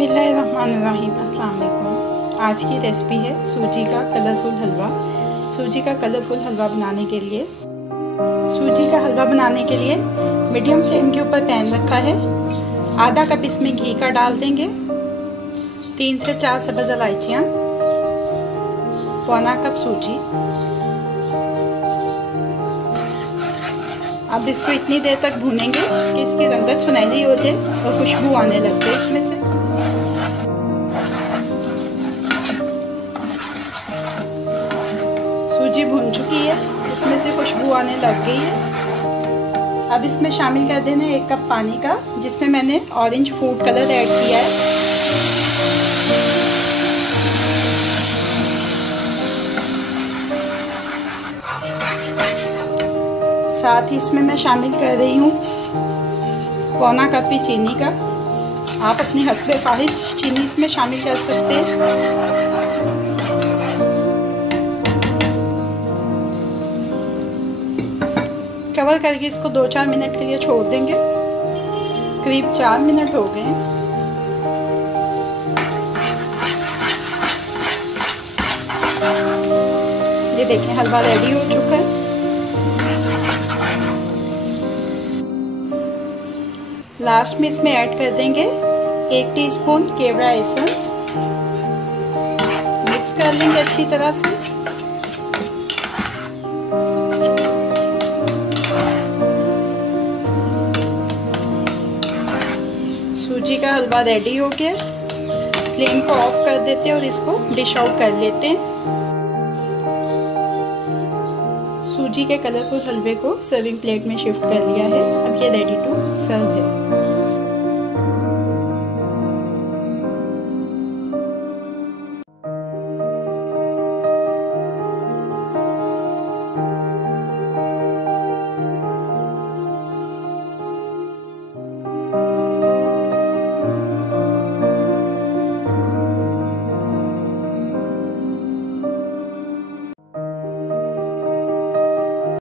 बिस्मिल्लाहिर्रहमानिर्रहीम। अस्सलाम वालेकुम। आज की रेसिपी है सूजी का कलरफुल हलवा। सूजी का कलरफुल हलवा बनाने के लिए मीडियम फ्लेम के ऊपर पैन रखा है। आधा कप इसमें घी का डाल देंगे। 3 से 4 सब्ज़ इलायचियाँ, पौना कप सूजी। अब इसको इतनी देर तक भूनेंगे कि इसकी रंगत सुनहरी हो जाए और खुशबू आने लग जाए इसमें से। सूजी भून चुकी है, इसमें से खुशबू आने लग गई है। अब इसमें शामिल कर देना 1 कप पानी का, जिसमें मैंने ऑरेंज फूड कलर ऐड किया है। साथ ही इसमें मैं शामिल कर रही हूँ पौना कप ही चीनी का। आप अपनी हस्बे ख्वाहिश चीनी इसमें शामिल कर सकते हैं। कवर करके इसको 2-4 मिनट के लिए छोड़ देंगे। करीब 4 मिनट हो गए हैं। ये देखें, हलवा रेडी हो चुका है। लास्ट में इसमें ऐड कर देंगे 1 टीस्पून केवड़ा एसेंस। मिक्स कर लेंगे अच्छी तरह से। सूजी का हलवा रेडी हो गया। फ्लेम को ऑफ कर देते हैं और इसको डिश आउट कर लेते हैं। सूजी के कलरफुल हलवे को सर्विंग प्लेट में शिफ्ट कर लिया है। अब ये रेडी टू सर्व है।